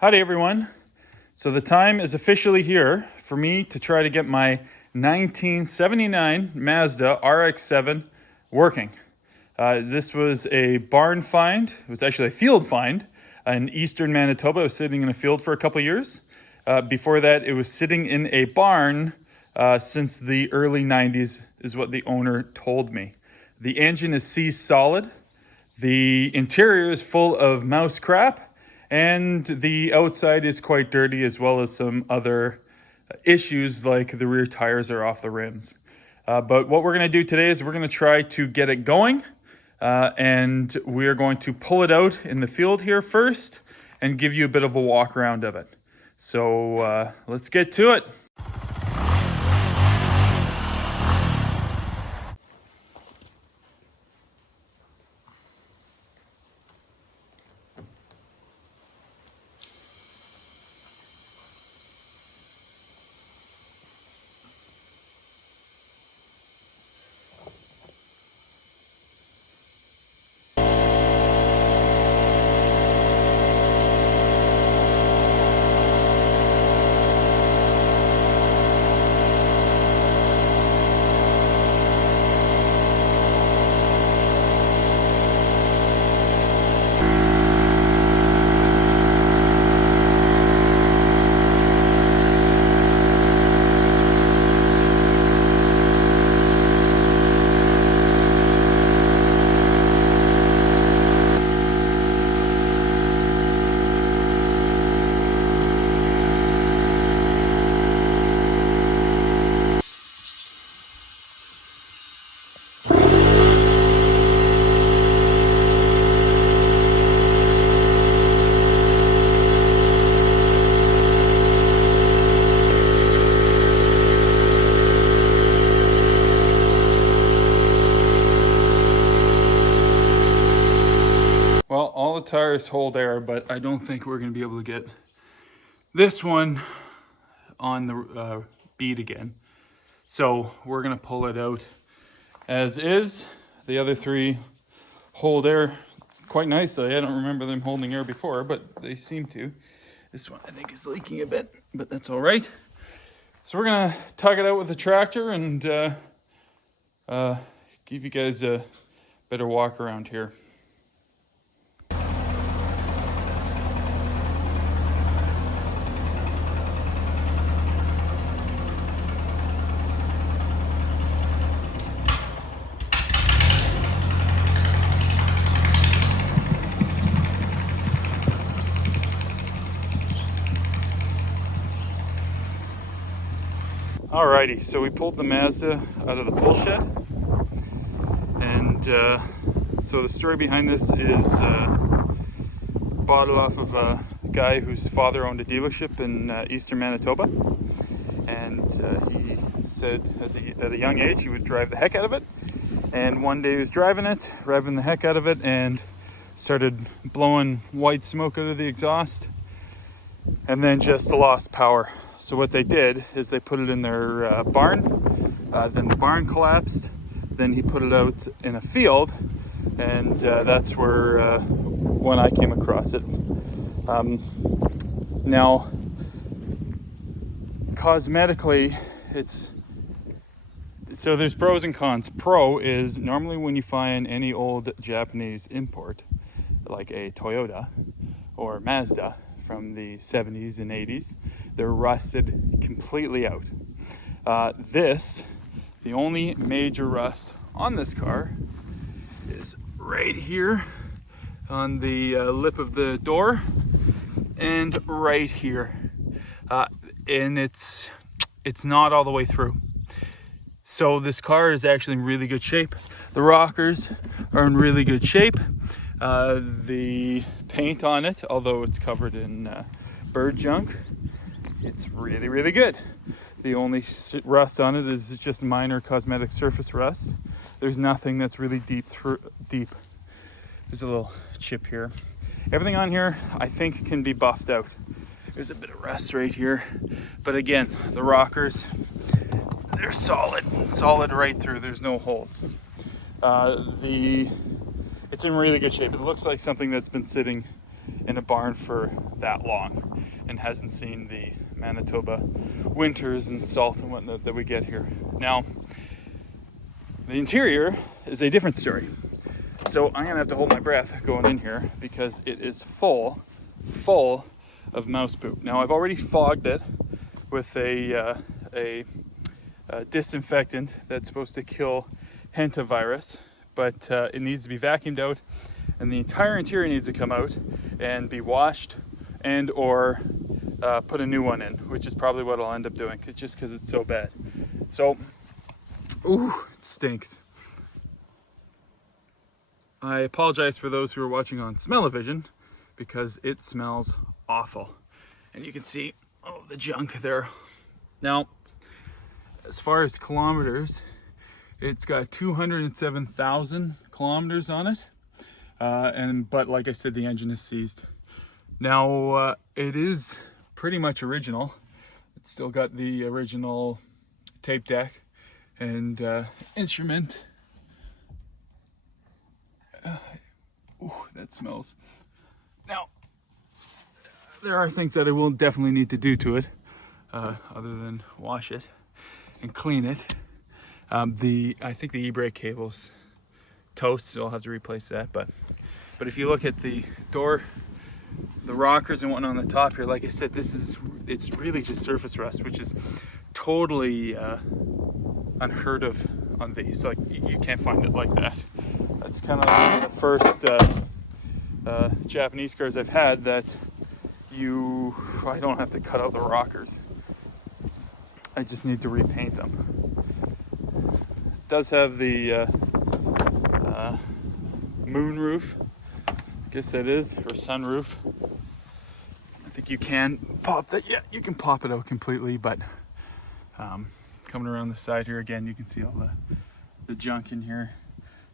Howdy everyone. So the time is officially here for me to try to get my 1979 Mazda RX7 working. This was a barn find. It was actually a field find in eastern Manitoba. It was sitting in a field for a couple years. Before that, it was sitting in a barn since the early 90s is what the owner told me. The engine is seized solid. The interior is full of mouse crap, and the outside is quite dirty, as well as some other issues like the rear tires are off the rims. But what we're going to do today is we're going to try to get it going, and we're going to pull it out in the field here first and give you a bit of a walk around of it. So let's get to it. Well, all the tires hold air, but I don't think we're going to be able to get this one on the bead again. So we're going to pull it out as is. The other three hold air quite nicely. I don't remember them holding air before, but they seem to. This one I think is leaking a bit, but that's all right. So we're going to tug it out with the tractor and give you guys a better walk around here. Alrighty, so we pulled the Mazda out of the pull shed, and so the story behind this is bought it off of a guy whose father owned a dealership in eastern Manitoba, and he said at a young age he would drive the heck out of it, and one day he was driving the heck out of it, and started blowing white smoke out of the exhaust, and then just lost power. So what they did is they put it in their barn, then the barn collapsed, then he put it out in a field, and that's where when I came across it. Now, cosmetically, so there's pros and cons. Pro is normally when you find any old Japanese import, like a Toyota or Mazda from the 70s and 80s, they're rusted completely out. The only major rust on this car is right here on the lip of the door and right here. And it's not all the way through. So this car is actually in really good shape. The rockers are in really good shape. The paint on it, although it's covered in bird junk, it's really, really good. The only rust on it is just minor cosmetic surface rust. There's nothing that's really deep. There's a little chip here. Everything on here, I think, can be buffed out. There's a bit of rust right here. But again, the rockers, they're solid right through. There's no holes. It's in really good shape. It looks like something that's been sitting in a barn for that long. and hasn't seen the Manitoba winters and salt and whatnot that we get here. Now, the interior is a different story. So I'm gonna have to hold my breath going in here because it is full of mouse poop. Now I've already fogged it with a disinfectant that's supposed to kill hantavirus, but it needs to be vacuumed out, and the entire interior needs to come out and be washed and or put a new one in, which is probably what I'll end up doing, just because it's so bad. So, ooh, it stinks. I apologize for those who are watching on Smell-O-Vision because it smells awful. And you can see, oh, the junk there. Now, as far as kilometers, it's got 207,000 kilometers on it. But like I said, the engine is seized. Now, it is pretty much original. It's still got the original tape deck and instrument. Ooh, that smells. Now, there are things that I will definitely need to do to it, other than wash it and clean it. I think the e-brake cable's toast, so I'll have to replace that. But if you look at the door, the rockers and whatnot on the top here, like I said, it's really just surface rust, which is totally unheard of on these. Like, you can't find it like that. That's kind of one of the first Japanese cars I've had that I don't have to cut out the rockers. I just need to repaint them. It does have the moon roof, I guess that is, or sunroof. I think you can pop that. Yeah, you can pop it out completely, but coming around the side here again, you can see all the junk in here.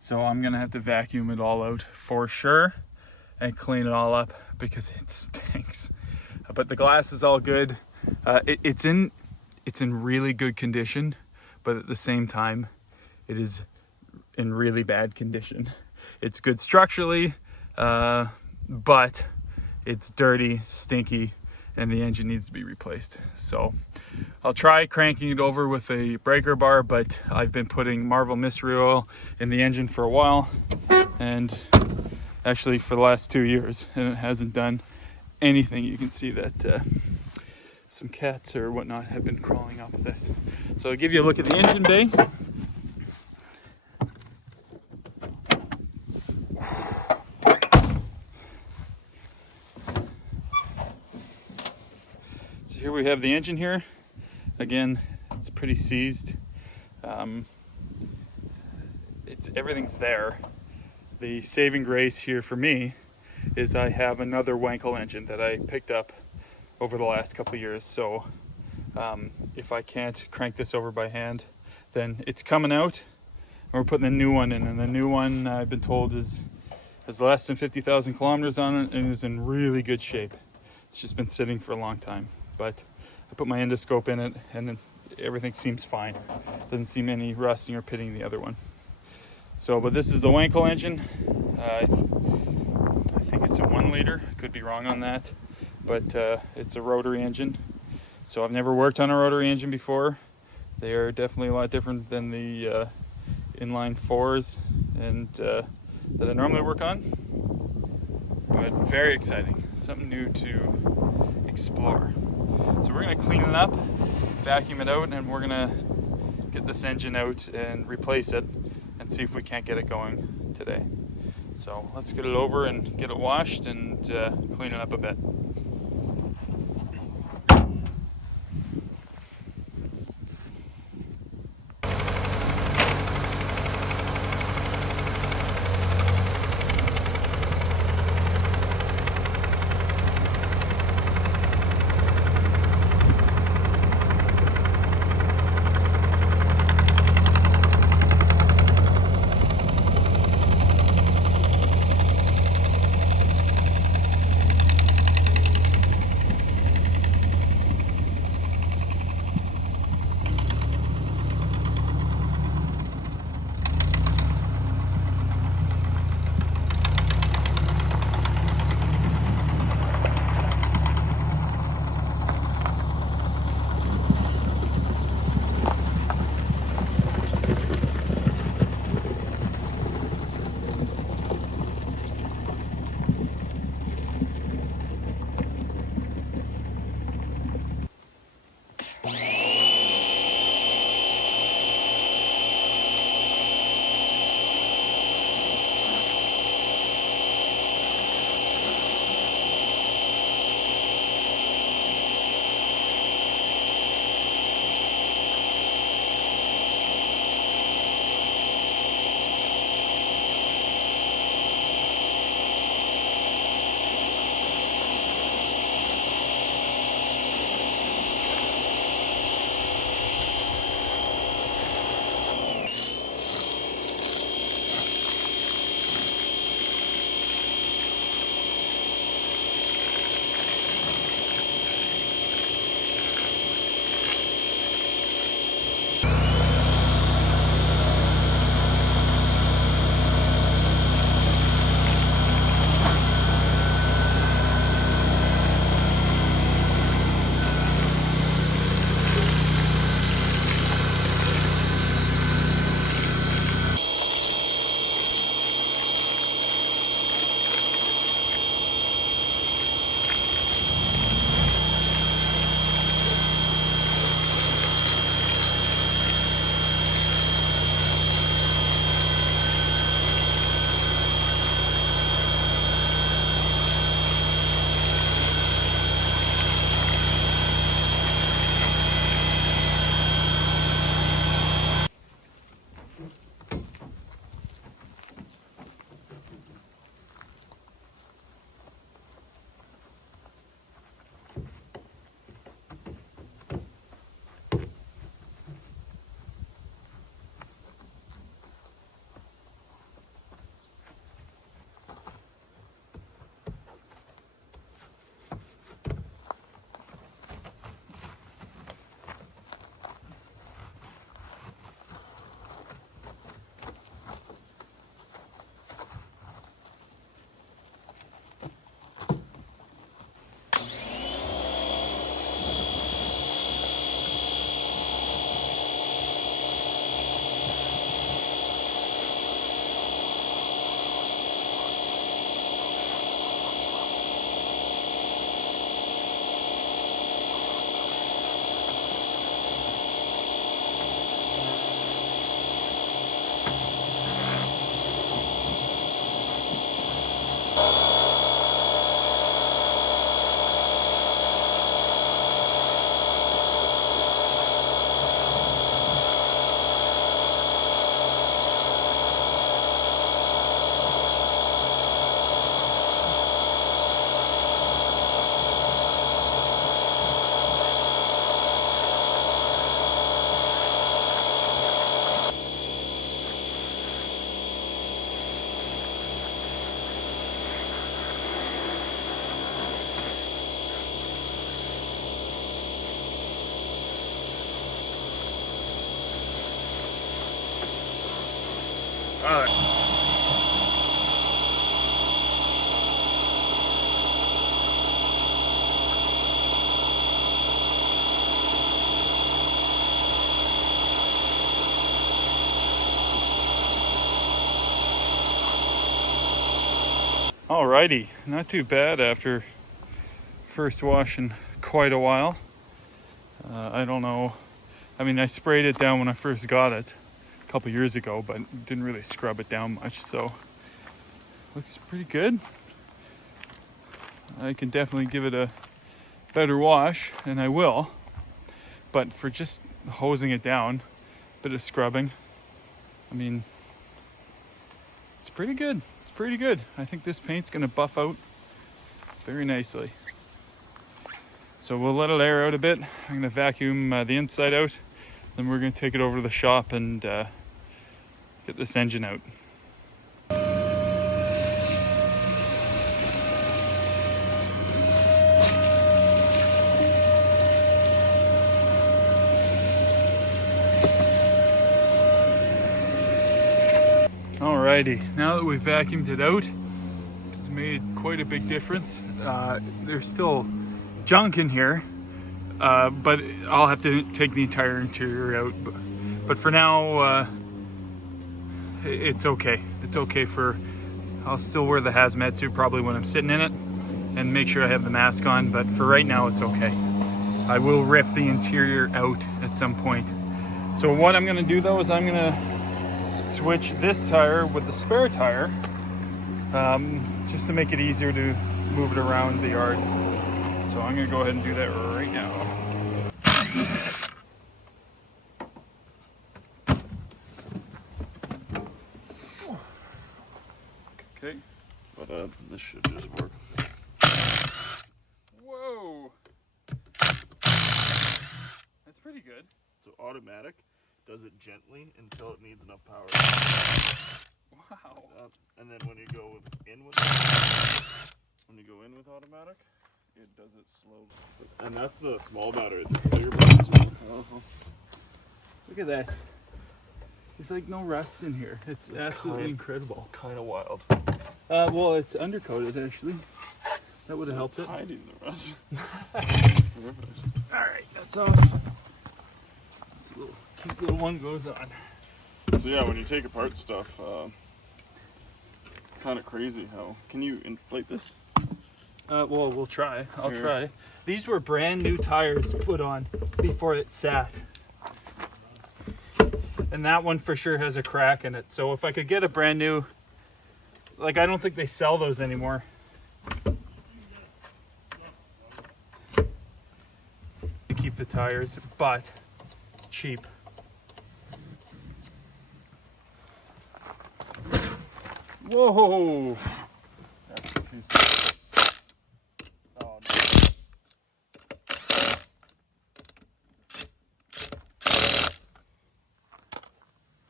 So I'm gonna have to vacuum it all out for sure and clean it all up because it stinks. But the glass is all good. It's in really good condition, but at the same time, it is in really bad condition. It's good structurally, but it's dirty, stinky, and the engine needs to be replaced. So I'll try cranking it over with a breaker bar, but I've been putting Marvel mystery oil in the engine for a while, and actually for the last 2 years, and it hasn't done anything. You can see that some cats or whatnot have been crawling up this. So I'll give you a look at the engine bay. So here we have the engine here. Again, it's pretty seized. Everything's there. The saving grace here for me is I have another Wankel engine that I picked up over the last couple of years. So if I can't crank this over by hand, then it's coming out and we're putting a new one in. And the new one, I've been told, has less than 50,000 kilometers on it and is in really good shape. It's just been sitting for a long time. But I put my endoscope in it and everything seems fine. Doesn't seem any rusting or pitting the other one. So, but this is the Wankel engine. I think it's a 1 liter, could be wrong on that, but it's a rotary engine. So I've never worked on a rotary engine before. They are definitely a lot different than the inline 4s and that I normally work on, but very exciting, something new to explore. So we're gonna clean it up, vacuum it out, and we're gonna get this engine out and replace it and see if we can't get it going today. So let's get it over and get it washed and clean it up a bit. Alrighty, not too bad after first wash in quite a while. I don't know. I mean, I sprayed it down when I first got it a couple years ago, but didn't really scrub it down much, so looks pretty good. I can definitely give it a better wash, and I will. But for just hosing it down, a bit of scrubbing, I mean, it's pretty good. It's pretty good. I think this paint's gonna buff out very nicely. So we'll let it air out a bit. I'm gonna vacuum the inside out. Then we're gonna take it over to the shop and get this engine out. Alrighty, now that we've vacuumed it out, it's made quite a big difference. There's still junk in here, but I'll have to take the entire interior out. But for now, it's okay. It's okay for, I'll still wear the hazmat suit probably when I'm sitting in it and make sure I have the mask on, but for right now it's okay. I will rip the interior out at some point. So what I'm gonna do though is I'm gonna switch this tire with the spare tire, just to make it easier to move it around the yard. So I'm gonna go ahead and do that right now. Okay. But this should just work. Whoa! That's pretty good. So automatic does it gently until it needs enough power. Wow. And then when you go in with automatic, it does it slowly. And that's the small battery. The bigger batteries are more powerful. Look at that. There's like no rust in here. It's absolutely incredible. Kind of wild. Well, it's undercoated actually. That would have helped it. Hiding the rust. Alright, that's off. This little cute little one goes on. So yeah, when you take apart stuff, kind of crazy how. Can you inflate this? Well, we'll try. I'll try. These were brand new tires put on before it sat. And that one for sure has a crack in it. So if I could get a brand new, like I don't think they sell those anymore. To keep the tires, but it's cheap. Whoa! Oh, no.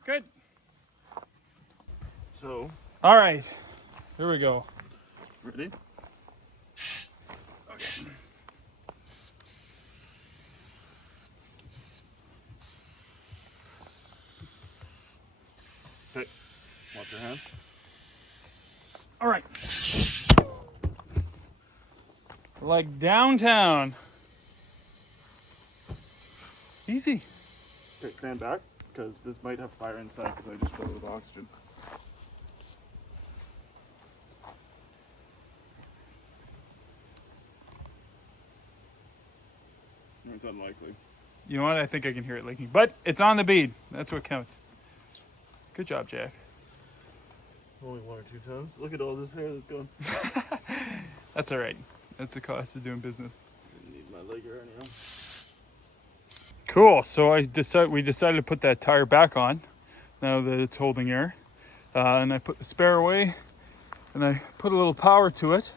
Good. So, all right, here we go. ready? Okay. Okay, watch your hand. All right. Like downtown. Easy. Okay, stand back, because this might have fire inside because I just filled it with oxygen. It's unlikely. You know what? I think I can hear it leaking, but it's on the bead. That's what counts. Good job, Jack. Only 1 or 2 times. Look at all this hair that's gone. That's all right. That's the cost of doing business. I need my leg hair anyhow. Cool. So we decided to put that tire back on now that it's holding air, and I put the spare away, and I put a little power to it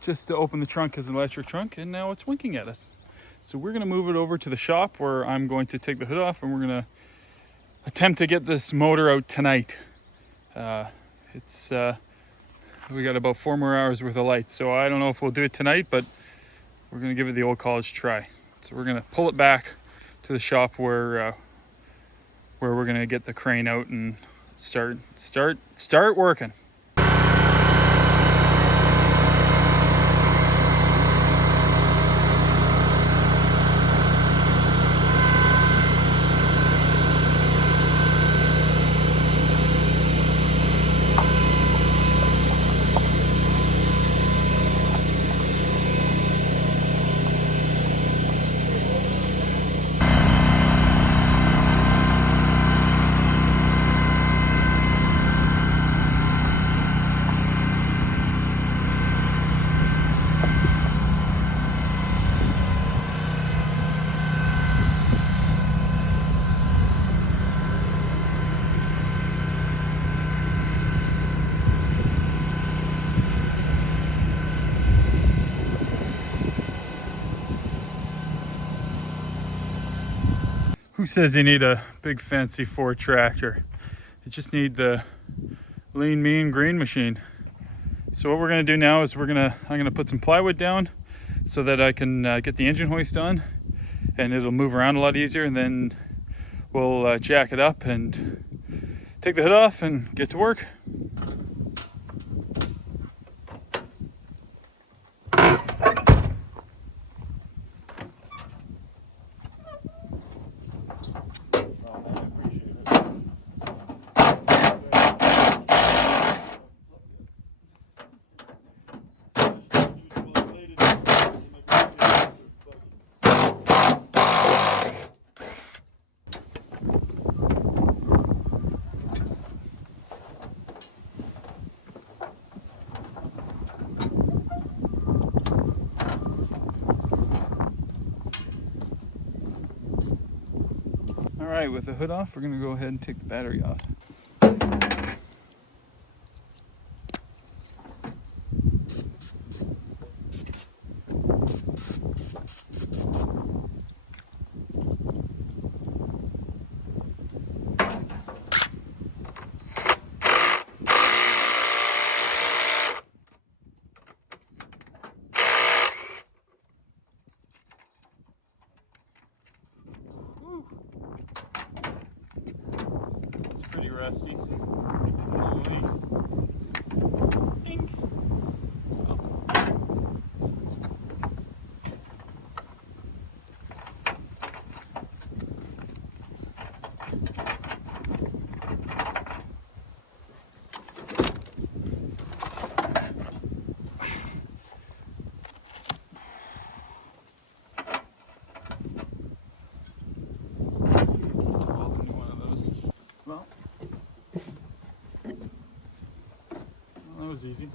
just to open the trunk as an electric trunk, and now it's winking at us. So we're going to move it over to the shop where I'm going to take the hood off, and we're going to attempt to get this motor out tonight. We got about 4 more hours worth of light, so I don't know if we'll do it tonight, but we're going to give it the old college try. So we're going to pull it back to the shop where we're going to get the crane out and Start working. Who says you need a big fancy Ford tractor? You just need the lean, mean green machine. So what we're gonna do now is I'm gonna put some plywood down so that I can get the engine hoist on, and it'll move around a lot easier, and then we'll jack it up and take the hood off and get to work. All right, with the hood off, we're gonna go ahead and take the battery off. Pretty rusty. Well, that was easy.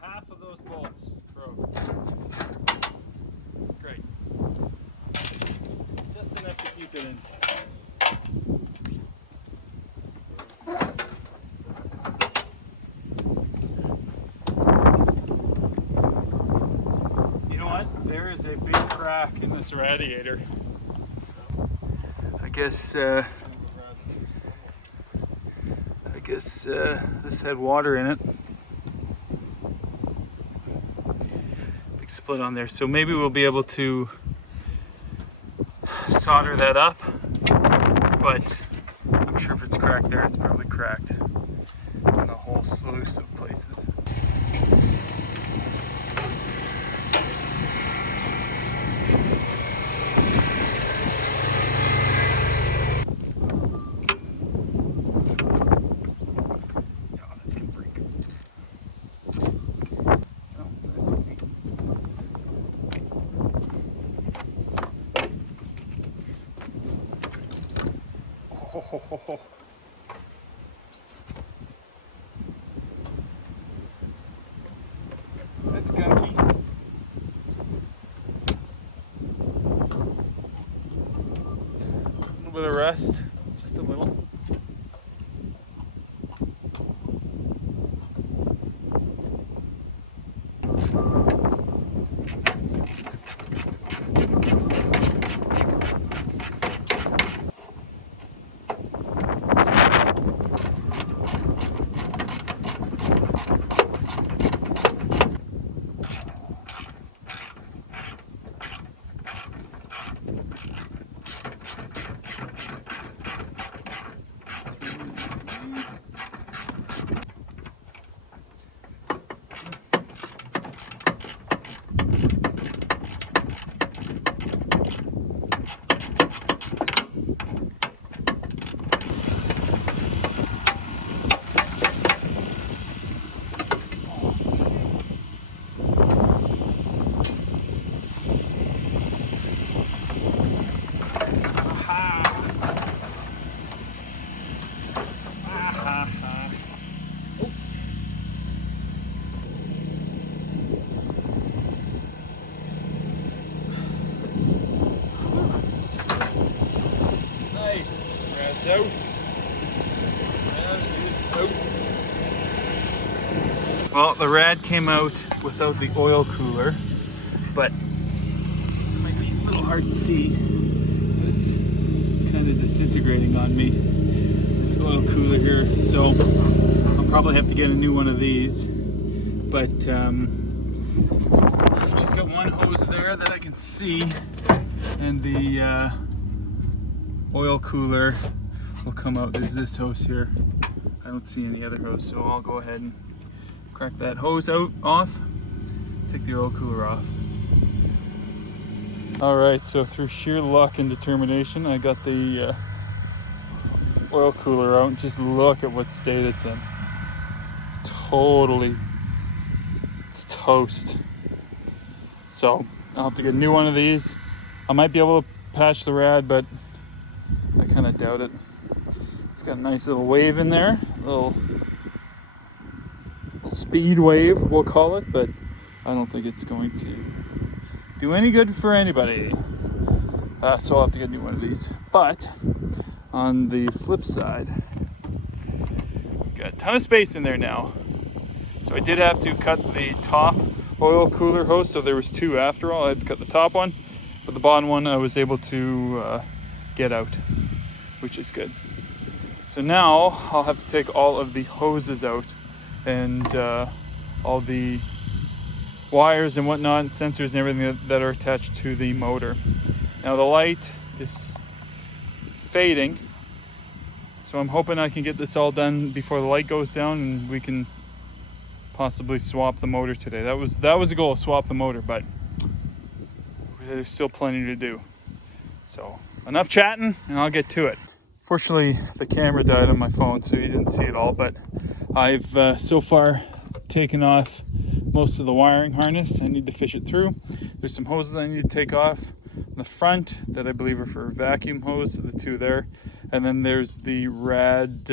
Half of those bolts broke. Great. Just enough to keep it in. You know what? There is a big crack in this radiator. I guess this had water in it. Split on there, so maybe we'll be able to solder that up, but I'm sure if it's cracked there, it's probably cracked in a whole slew of places. Well, the rad came out without the oil cooler, but it might be a little hard to see. It's kind of disintegrating on me, this oil cooler here. So I'll probably have to get a new one of these. But I've just got one hose there that I can see, and the oil cooler will come out. There's this hose here. I don't see any other hose, so I'll go ahead and crack that hose off, take the oil cooler off. All right, so through sheer luck and determination, I got the oil cooler out, and just look at what state it's in. It's toast. So I'll have to get a new one of these. I might be able to patch the rad, but I kind of doubt it. It's got a nice little wave in there, little speed wave, we'll call it, but I don't think it's going to do any good for anybody. So I'll have to get a new one of these. But on the flip side, got a ton of space in there now. So I did have to cut the top oil cooler hose, so there was two after all. I had to cut the top one, but the bottom one I was able to get out, which is good. So now I'll have to take all of the hoses out and all the wires and whatnot, sensors and everything that are attached to the motor. Now the light is fading, so I'm hoping I can get this all done before the light goes down and we can possibly swap the motor today. That was the goal, swap the motor, but there's still plenty to do. So enough chatting and I'll get to it. Fortunately, the camera died on my phone, so you didn't see it all, but I've so far taken off most of the wiring harness. I need to fish it through. There's some hoses I need to take off in the front that I believe are for vacuum hose, so the two there. And then there's the rad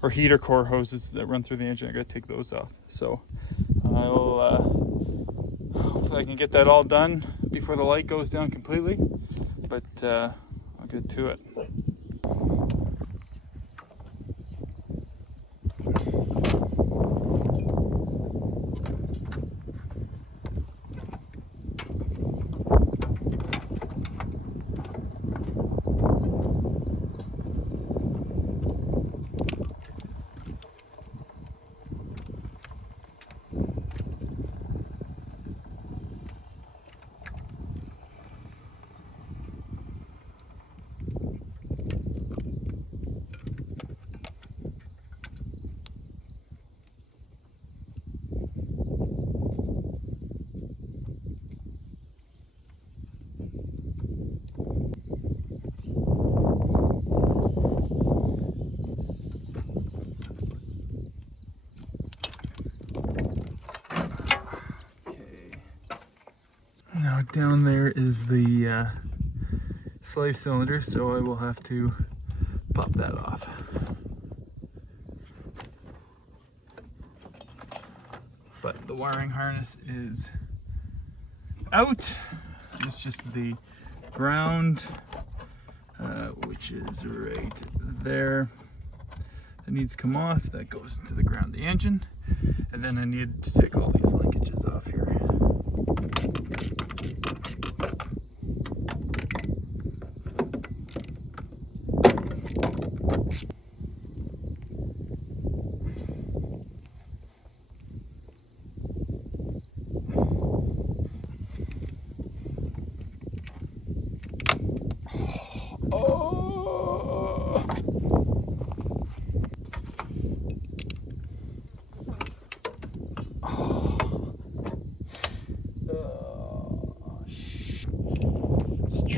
or heater core hoses that run through the engine. I gotta take those off. So I'll hopefully I can get that all done before the light goes down completely, but I'll get to it. Now down there is the slave cylinder, so I will have to pop that off. But the wiring harness is out. It's just the ground, which is right there. That needs to come off. That goes into the ground, the engine. And then I need to take all these linkages off here.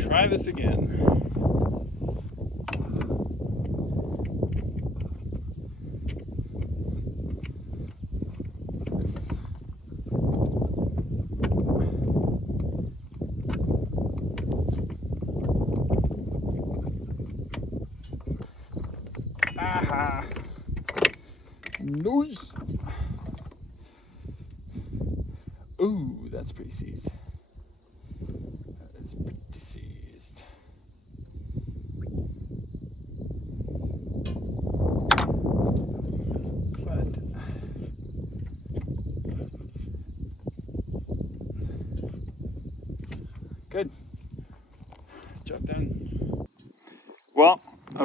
Try this again. Aha! Noise! Ooh, that's pretty seized.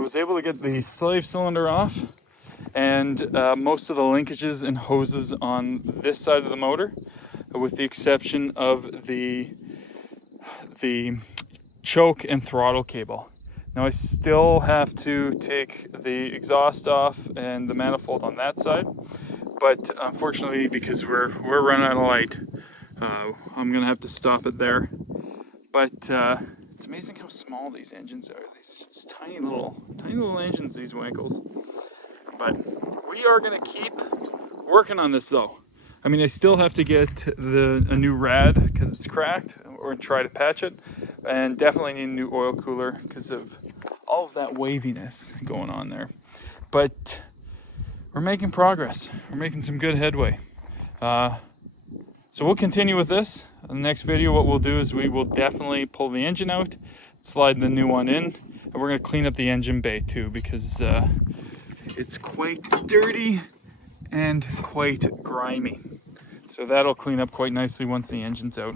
was able to get the slave cylinder off and most of the linkages and hoses on this side of the motor, with the exception of the choke and throttle cable. Now I still have to take the exhaust off and the manifold on that side, but unfortunately, because we're running out of light, I'm gonna have to stop it there. But it's amazing how small these engines are. These just tiny little engines, these Wankles. But we are gonna keep working on this though. I mean, I still have to get a new rad because it's cracked, or try to patch it, and definitely need a new oil cooler because of all of that waviness going on there. But we're making progress. We're making some good headway. So we'll continue with this. In the next video, what we'll do is we will definitely pull the engine out, slide the new one in, and we're going to clean up the engine bay too, because it's quite dirty and quite grimy. So that'll clean up quite nicely once the engine's out.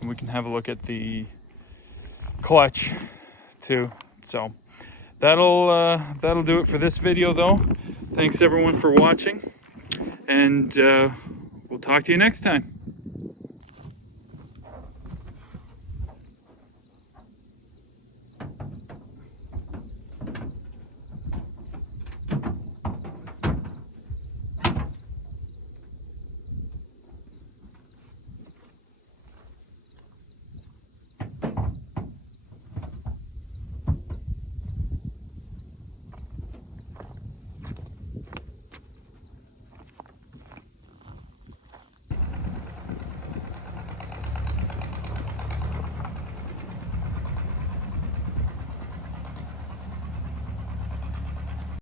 And we can have a look at the clutch too. So that'll do it for this video though. Thanks everyone for watching, and we'll talk to you next time.